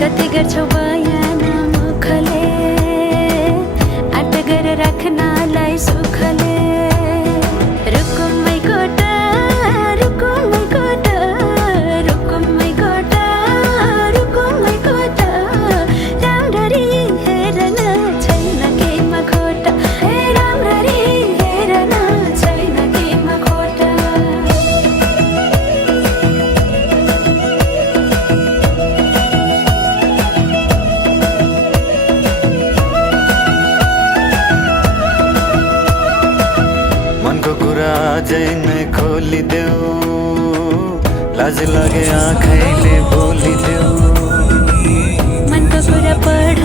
कति गर्छौ बयान मुखले आट गर राख्नलाई सुखले रुकुमै कोटा रुकुमै कोटा रुकुमै कोटा रुकुमै कोटा राम्ररी हेर्न छैन केमा खोटा हे राम्ररी हेर्न छैन केमा खोटा मनको कुरा अझै नै खोलिदेऊ लाज लागे आँखैले बोलिदेऊ मनको कुरा पढ